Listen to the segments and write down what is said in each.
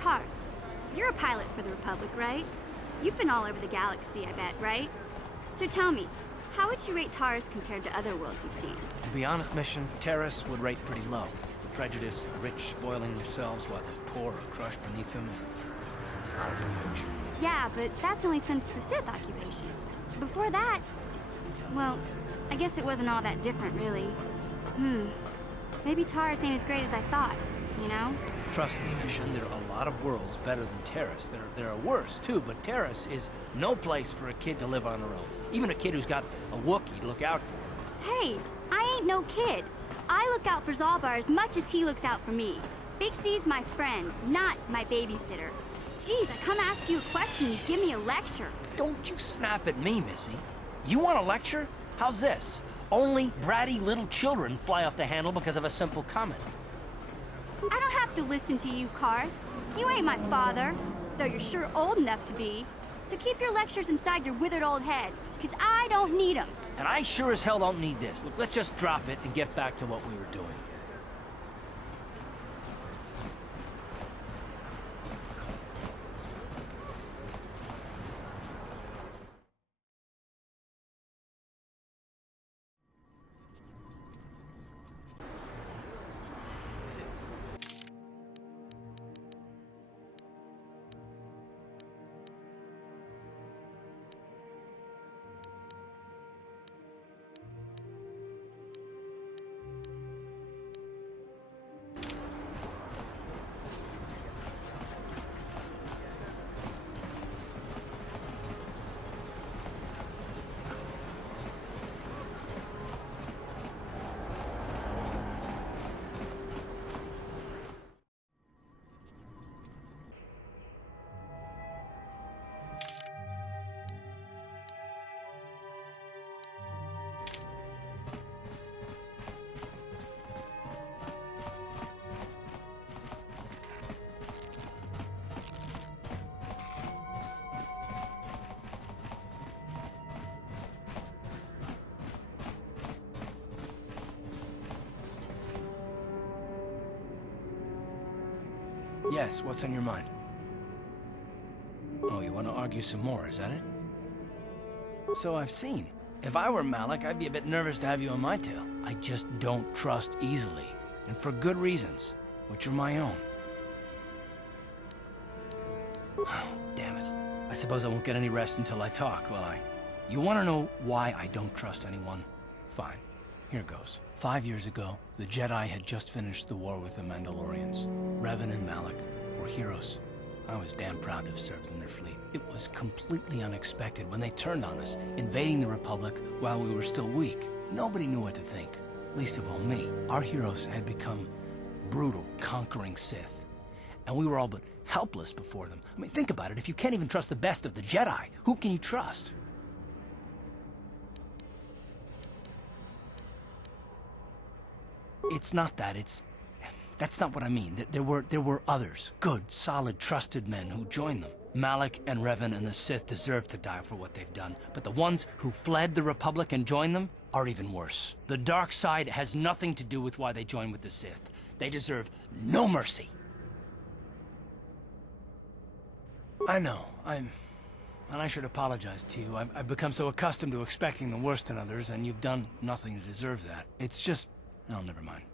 Car, you're a pilot for the Republic, right? You've been all over the galaxy, I bet, right? So tell me, how would you rate Taurus compared to other worlds you've seen? To be honest, Mission, Taurus would rate pretty low. The prejudice, the rich spoiling themselves while the poor are crushed beneath them. It's not a good picture. Yeah, but that's only since the Sith occupation. Before that, well, I guess it wasn't all that different, really. Maybe Taurus ain't as great as I thought, you know? Trust me, Mission, there are a lot of worlds better than Taurus. There are worse, too, but Taurus is no place for a kid to live on their own. Even a kid who's got a Wookiee to look out for. Hey, I ain't no kid. I look out for Zalbar as much as he looks out for me. Big C's my friend, not my babysitter. Jeez, I come ask you a question, you give me a lecture. Don't you snap at me, Missy. You want a lecture? How's this? Only bratty little children fly off the handle because of a simple comment. I don't have to listen to you, Car. You ain't my father, though you're sure old enough to be. So keep your lectures inside your withered old head, because I don't need them. And I sure as hell don't need this. Look, let's just drop it and get back to what we were doing. Yes, what's on your mind? Oh, you want to argue some more, is that it? So I've seen. If I were Malak, I'd be a bit nervous to have you on my tail. I just don't trust easily, and for good reasons, which are my own. Oh, damn it. I suppose I won't get any rest until I talk, will I? You want to know why I don't trust anyone? Fine. Here goes. 5 years ago, the Jedi had just finished the war with the Mandalorians. Revan and Malak were heroes. I was damn proud to have served in their fleet. It was completely unexpected when they turned on us, invading the Republic while we were still weak. Nobody knew what to think, least of all me. Our heroes had become brutal, conquering Sith, and we were all but helpless before them. I mean, think about it. If you can't even trust the best of the Jedi, who can you trust? It's not that, that's not what I mean. There were others, good, solid, trusted men who joined them. Malak and Revan and the Sith deserve to die for what they've done, but the ones who fled the Republic and joined them are even worse. The dark side has nothing to do with why they joined with the Sith. They deserve no mercy. I know, and I should apologize to you. I've become so accustomed to expecting the worst in others, and you've done nothing to deserve that. It's just... No, never mind.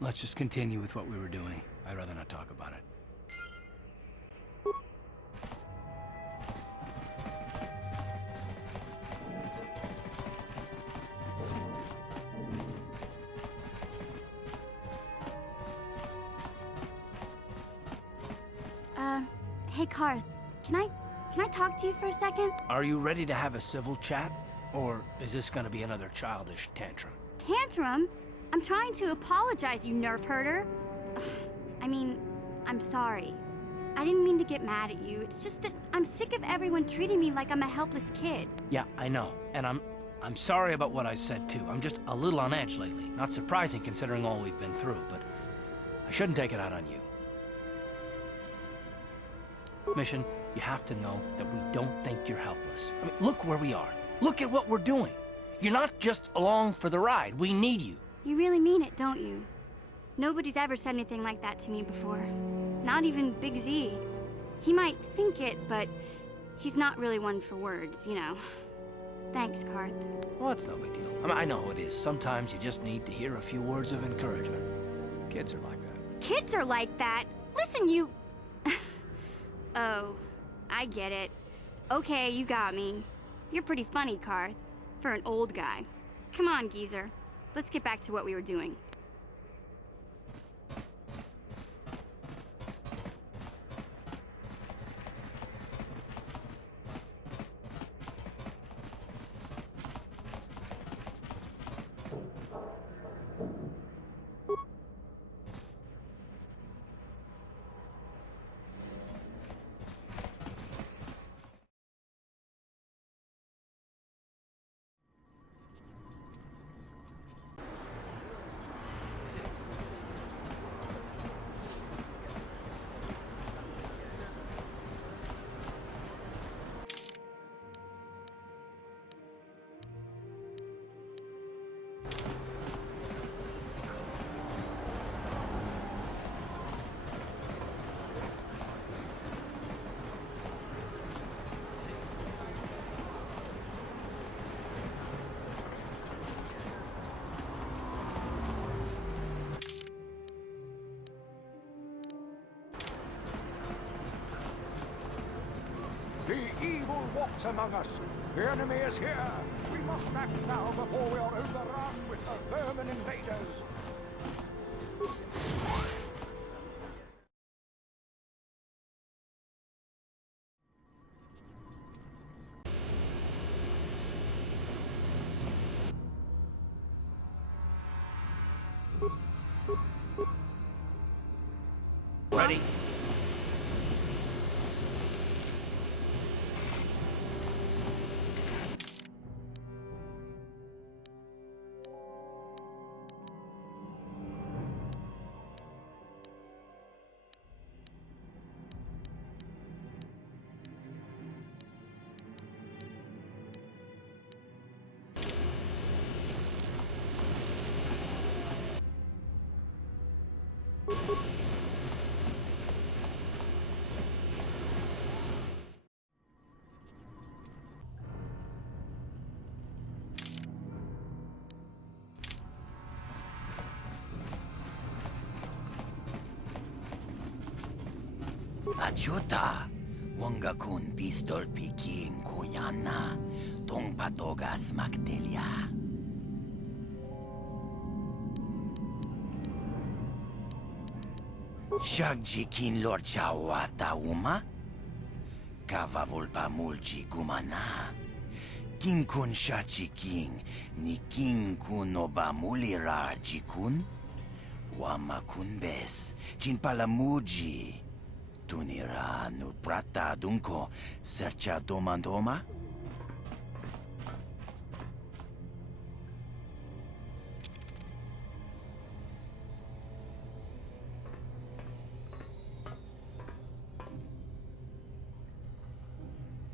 Let's just continue with what we were doing. I'd rather not talk about it. Hey, Karth, can I talk to you for a second? Are you ready to have a civil chat? Or is this gonna be another childish tantrum? Tantrum? I'm trying to apologize, you nerf herder. I mean, I'm sorry. I didn't mean to get mad at you. It's just that I'm sick of everyone treating me like I'm a helpless kid. Yeah, I know. And I'm sorry about what I said, too. I'm just a little on edge lately. Not surprising considering all we've been through, but I shouldn't take it out on you. Mission, you have to know that we don't think you're helpless. I mean, look where we are. Look at what we're doing. You're not just along for the ride. We need you. You really mean it, don't you? Nobody's ever said anything like that to me before. Not even Big Z. He might think it, but he's not really one for words, you know. Thanks, Karth. Well, it's no big deal. I mean, I know it is. Sometimes you just need to hear a few words of encouragement. Kids are like that. Kids are like that? Listen, you... Oh, I get it. Okay, you got me. You're pretty funny, Karth, for an old guy. Come on, geezer. Let's get back to what we were doing. The evil walks among us. The enemy is here. We must act now before we are overrun with the vermin invaders. Ready? Ajuta, wanga kun pistol piking kuyana, tong patogas magdelia. Shagjikin lor chawata uma, kavavulpa mulchi gumana. Kin kun shachiking, ni kin kun obamulira jikun, wama kun bes, chin palamuji. Tunira nu prata dunko sercha domandoma?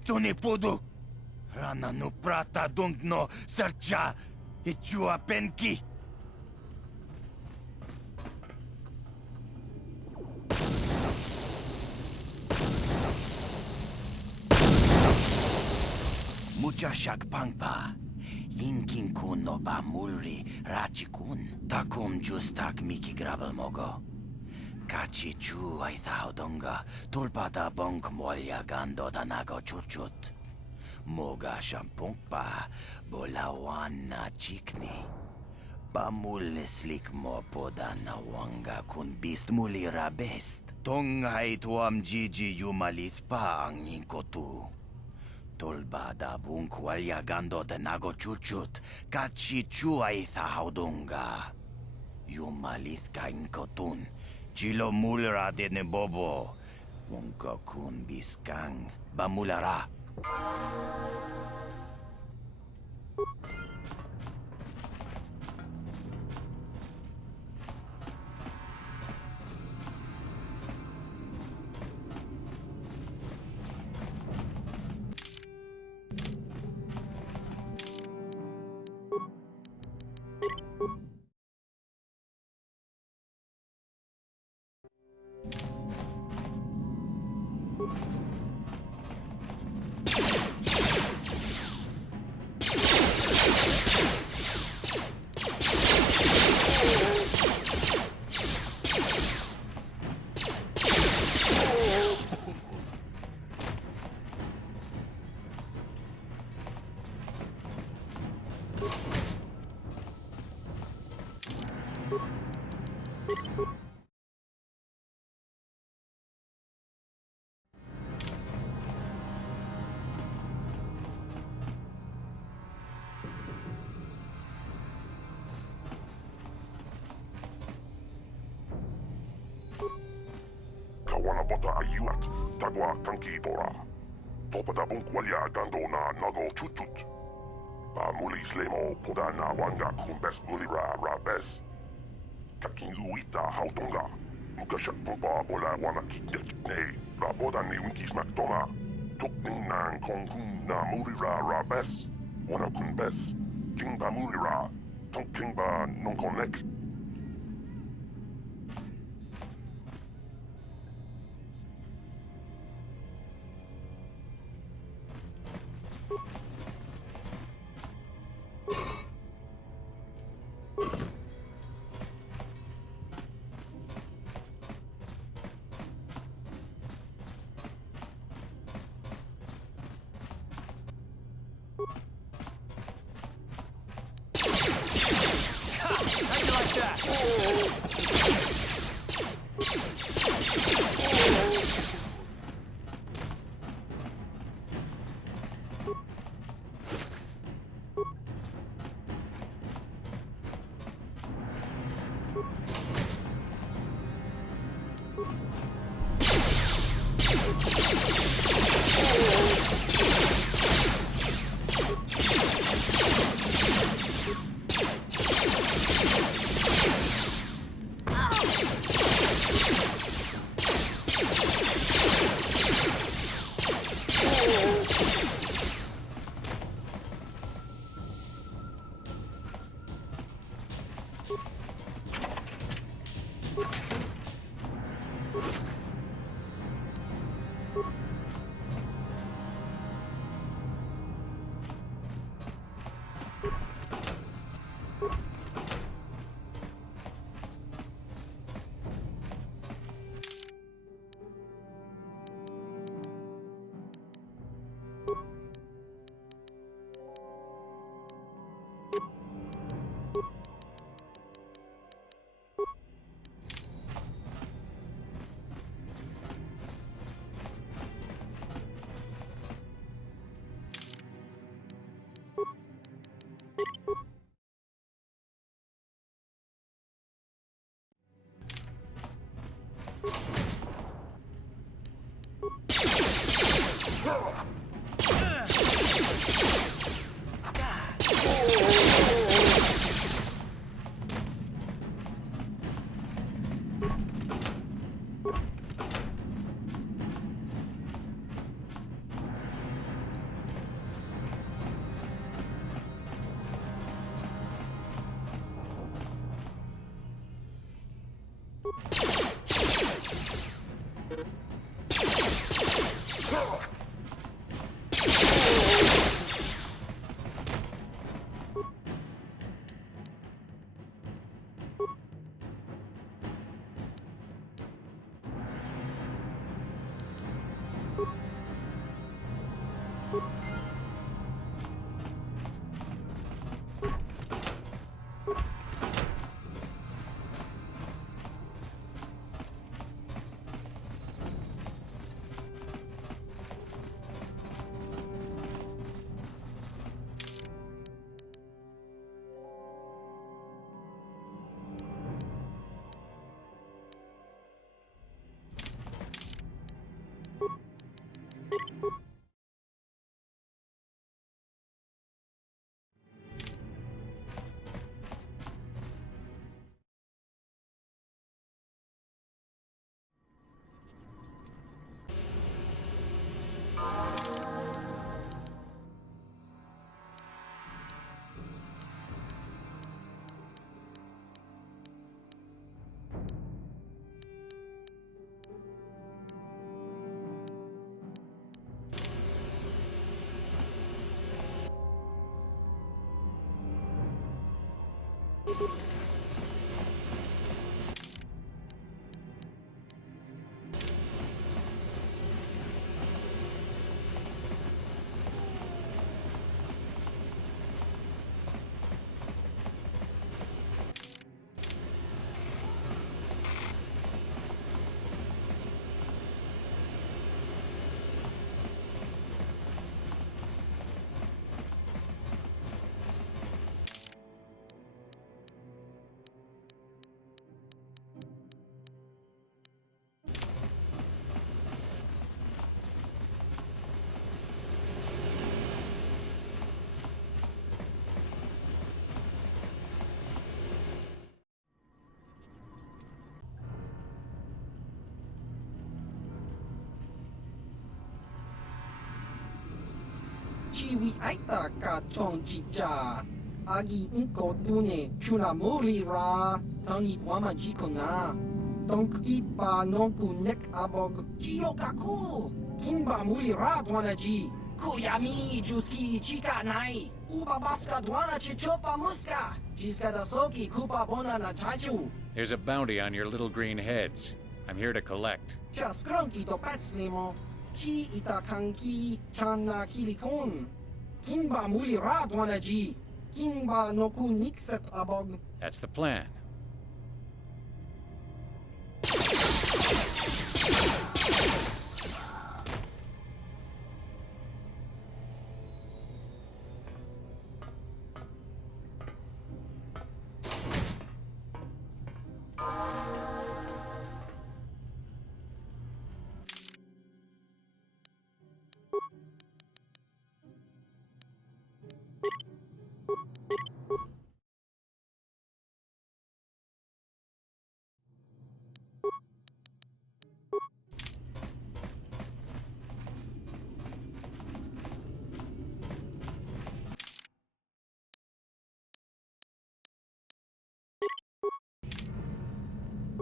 Tuni pudu! Rana nu prata dunkno sercha ichua penki! Mucha shakpangpa, yinkin kun no ba mulri rachikun, takum justak miki grabel mogo. Kachi chu ay thaudonga, tulpada bonk molya gando danago chuchut. Moga shampungpa, bolawan na chikni. Pamul slik mo poda na wanga kun bist mulira best. Tonghay tuam jiji yumalit pa ang yinkotu. Tolba da bunkwalya gando de nago chuchut, kachi chuay thaudunga. Yumalith kain kotun, chilo mulra de nebobo, unka kun biskang, bamulara. Kawana bota ayuat, tagwa kankibora. Topada bunkwalia gandona nago chutut. Ba muli slemo poda na wanga kumbes mulira rabes. Kakinguita hautonga. Mukashat pompa bola wana kikne. Raboda ni winkis makdona. Tukning nan kongkun na mulira rabes. Wana kumbes. Kingba mulira. Tonkingba non connect. How you like that? Chiwi aita ka chong chicha. Agi inko tune chuna muri ra. Tangi wama jikona. Donki pa nonku nek abog. Jiyokaku. Kinba muli ra dwanaji. Kuyami juski chika nai. Uba baska dwana chichopa muska. Jiska da soki kupa bona na chachu. There's a bounty on your little green heads. I'm here to collect. Just grunky do patslimo. Chi itakanki chana kilikon. Kinba muli ra dwanaji. Kinba noku nikset abog. That's the plan.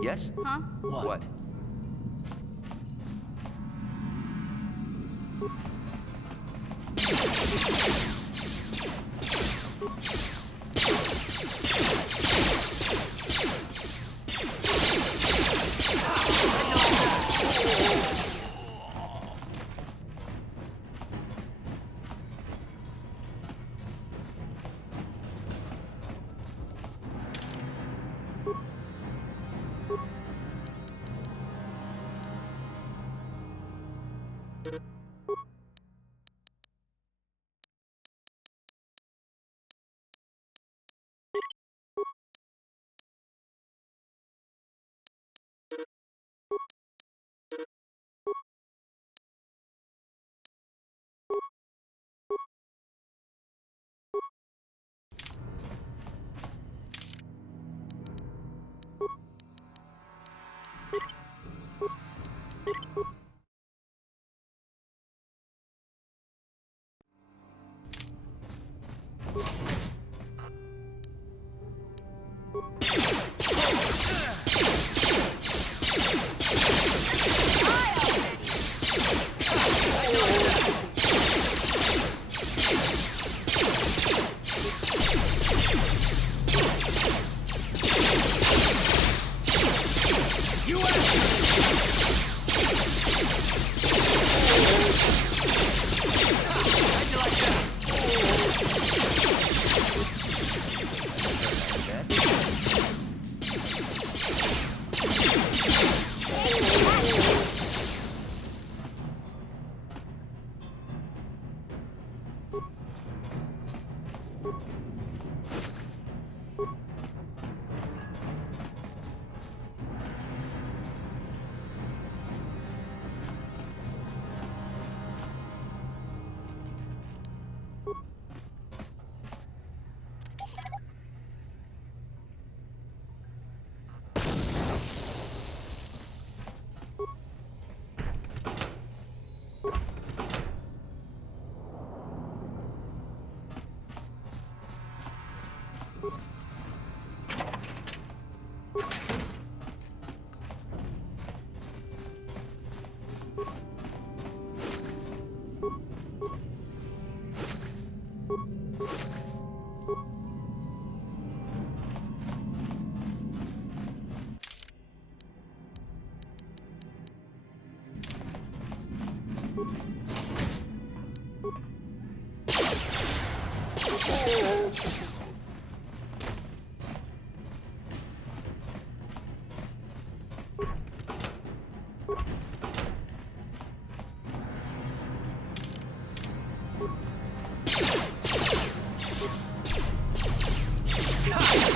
Yes? Huh? What?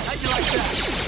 How'd you like that?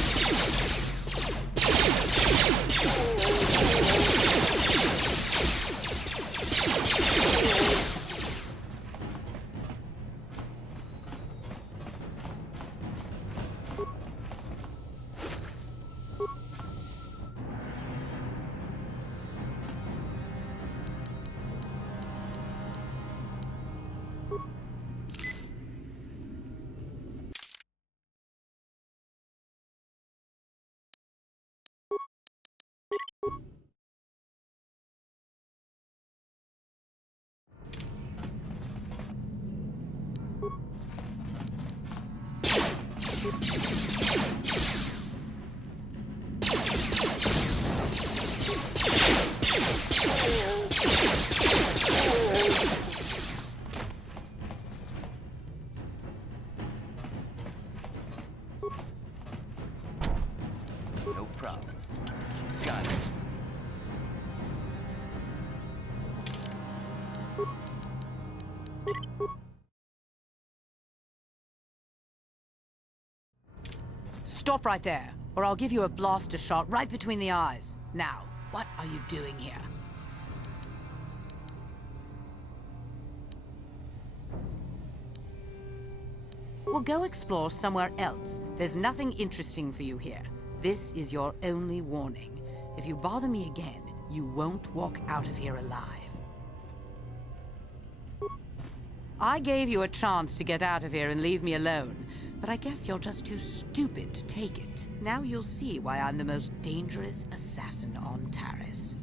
No problem. Got it. Stop right there, or I'll give you a blaster shot right between the eyes. Now, what are you doing here? Well, go explore somewhere else. There's nothing interesting for you here. This is your only warning. If you bother me again, you won't walk out of here alive. I gave you a chance to get out of here and leave me alone, but I guess you're just too stupid to take it. Now you'll see why I'm the most dangerous assassin on Taris.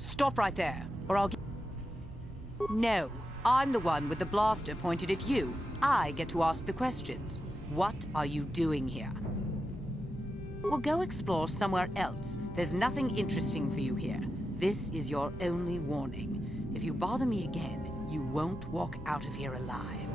Stop right there, or I'll... No, I'm the one with the blaster pointed at you. I get to ask the questions. What are you doing here? Well, go explore somewhere else. There's nothing interesting for you here. This is your only warning. If you bother me again, you won't walk out of here alive.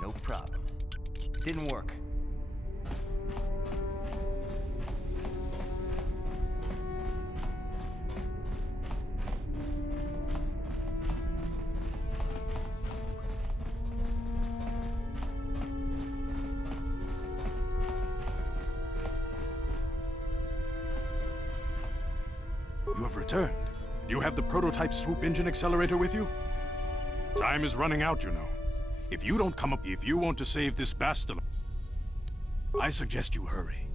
No problem. Didn't work. You have returned. You have the prototype swoop engine accelerator with you? Time is running out, you know. If you don't come up, if you want to save this bastard, I suggest you hurry.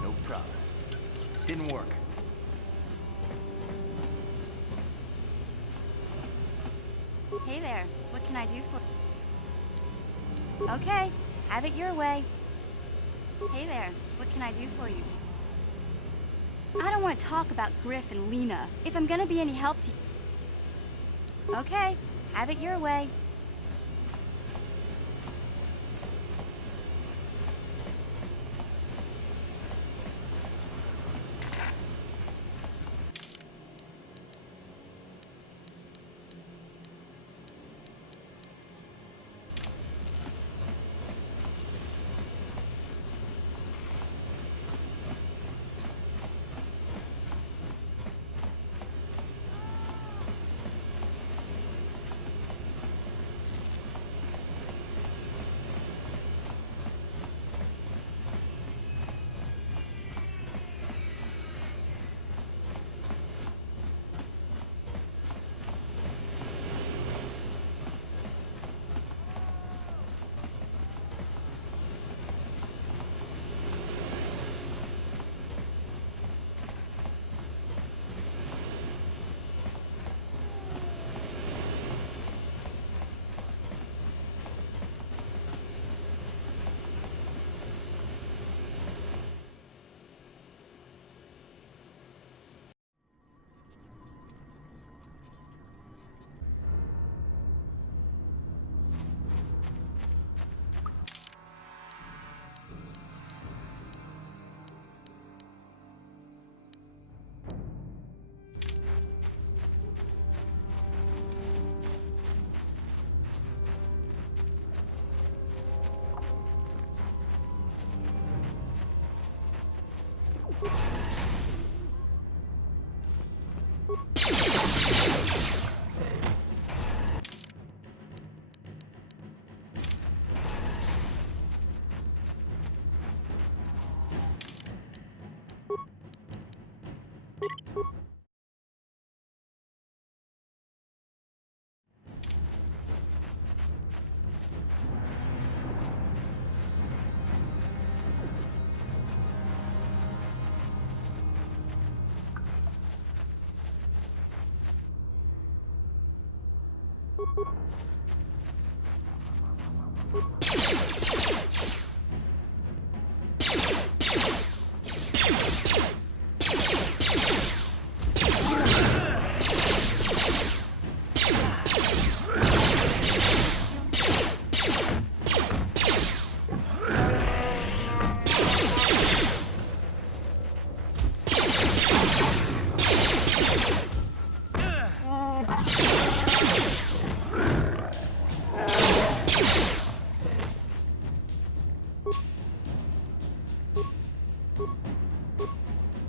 No problem. Didn't work. Hey there, what can I do for... Okay, have it your way. Hey there, what can I do for you? I don't want to talk about Griff and Lena, if I'm gonna be any help to you. Okay, have it your way.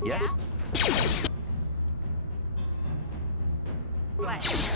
Yes? What?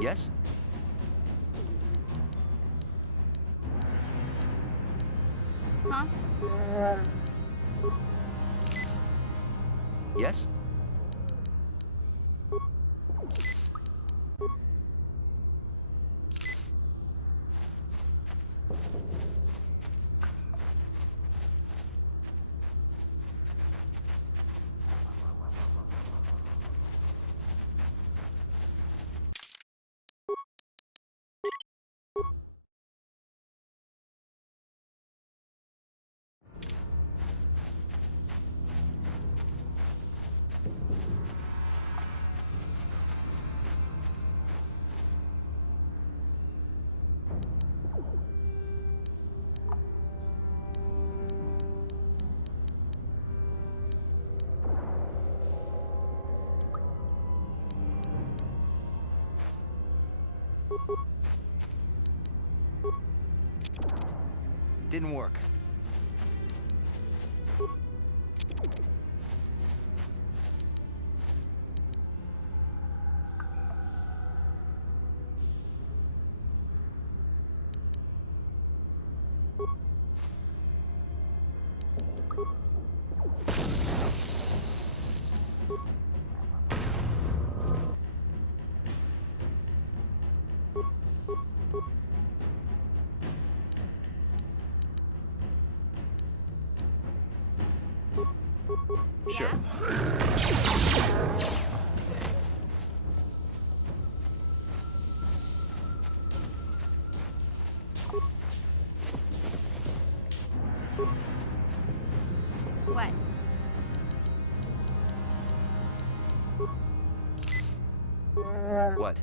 Yes? Huh? Yes? Didn't work. Sure. What? What?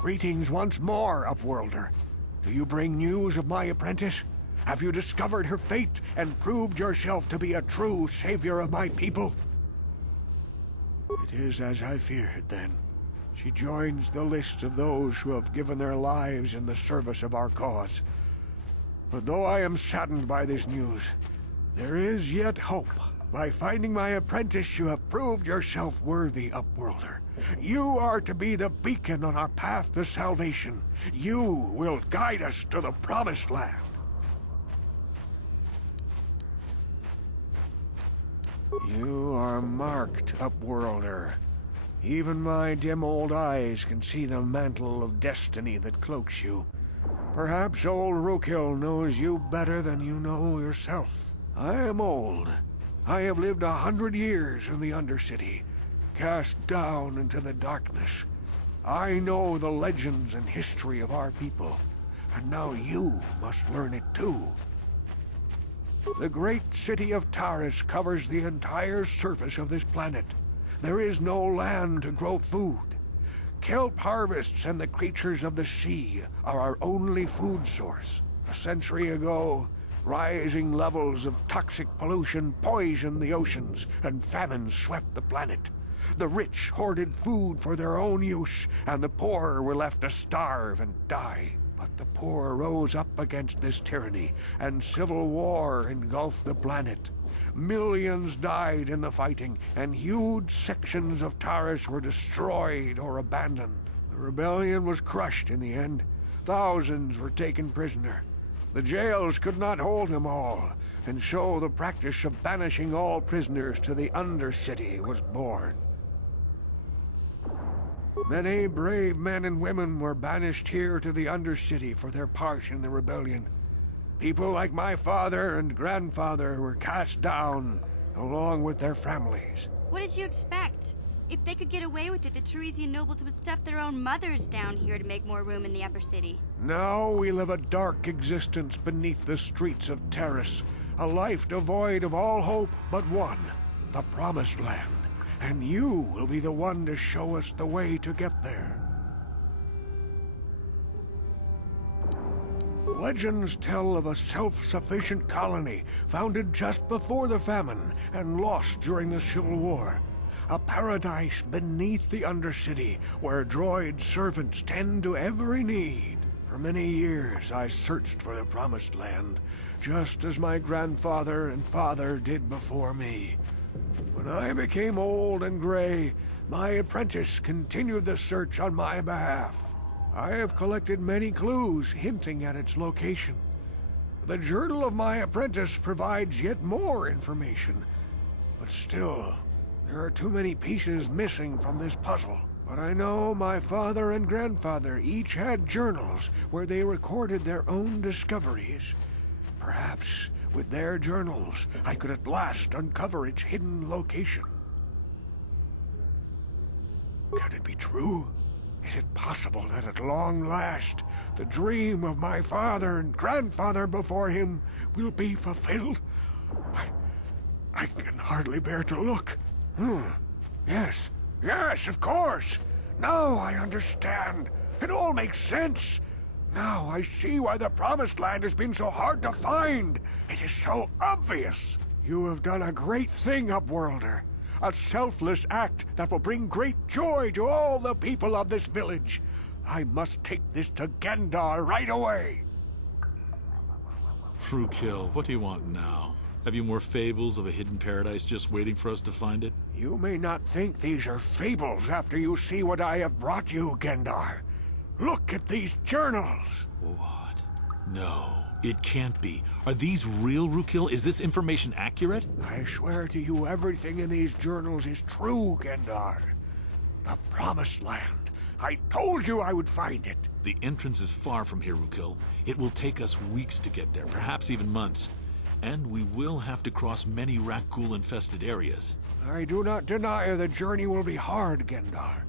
Greetings once more, Upworlder. Do you bring news of my apprentice? Have you discovered her fate and proved yourself to be a true savior of my people? It is as I feared, then. She joins the list of those who have given their lives in the service of our cause. But though I am saddened by this news, there is yet hope. By finding my apprentice, you have proved yourself worthy, Upworlder. You are to be the beacon on our path to salvation. You will guide us to the Promised Land. You are marked, Upworlder. Even my dim old eyes can see the mantle of destiny that cloaks you. Perhaps old Rookhill knows you better than you know yourself. I am old. I have lived 100 years in the Undercity, cast down into the darkness. I know the legends and history of our people, and now you must learn it too. The great city of Taris covers the entire surface of this planet. There is no land to grow food. Kelp harvests and the creatures of the sea are our only food source. A century ago, rising levels of toxic pollution poisoned the oceans, and famine swept the planet. The rich hoarded food for their own use, and the poor were left to starve and die. But the poor rose up against this tyranny, and civil war engulfed the planet. Millions died in the fighting, and huge sections of Taris were destroyed or abandoned. The rebellion was crushed in the end. Thousands were taken prisoner. The jails could not hold them all, and so the practice of banishing all prisoners to the Undercity was born. Many brave men and women were banished here to the Undercity for their part in the rebellion. People like my father and grandfather were cast down, along with their families. What did you expect? If they could get away with it, the Teresian nobles would stuff their own mothers down here to make more room in the upper city. Now we live a dark existence beneath the streets of Taris, a life devoid of all hope but one, the Promised Land. And you will be the one to show us the way to get there. Legends tell of a self-sufficient colony founded just before the famine and lost during the Civil War. A paradise beneath the Undercity where droid servants tend to every need. For many years I searched for the Promised Land, just as my grandfather and father did before me. When I became old and gray, my apprentice continued the search on my behalf. I have collected many clues hinting at its location. The journal of my apprentice provides yet more information, but still, there are too many pieces missing from this puzzle. But I know my father and grandfather each had journals where they recorded their own discoveries. Perhaps with their journals, I could at last uncover its hidden location. Can it be true? Is it possible that at long last, the dream of my father and grandfather before him will be fulfilled? I can hardly bear to look. Yes, of course. Now I understand. It all makes sense. Now I see why the Promised Land has been so hard to find. It is so obvious. You have done a great thing, Upworlder. A selfless act that will bring great joy to all the people of this village. I must take this to Gendar right away. Rookhill, what do you want now? Have you more fables of a hidden paradise just waiting for us to find it? You may not think these are fables after you see what I have brought you, Gendar. Look at these journals! What? No, it can't be. Are these real, Rookhill? Is this information accurate? I swear to you everything in these journals is true, Gendar. The Promised Land. I told you I would find it. The entrance is far from here, Rookhill. It will take us weeks to get there, perhaps even months. And we will have to cross many Rakghoul-infested areas. I do not deny the journey will be hard, Gendar.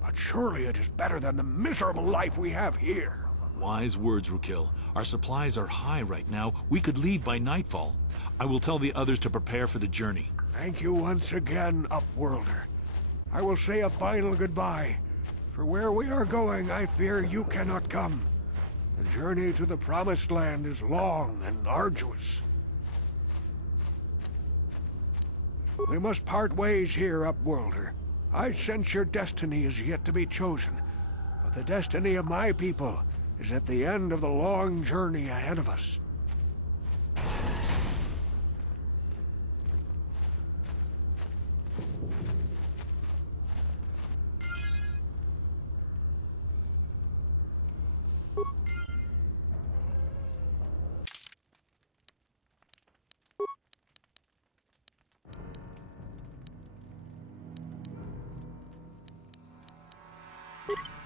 But surely it is better than the miserable life we have here. Wise words, Rookhill. Our supplies are high right now. We could leave by nightfall. I will tell the others to prepare for the journey. Thank you once again, Upworlder. I will say a final goodbye. For where we are going, I fear you cannot come. The journey to the Promised Land is long and arduous. We must part ways here, Upworlder. I sense your destiny is yet to be chosen, but the destiny of my people is at the end of the long journey ahead of us. Bye.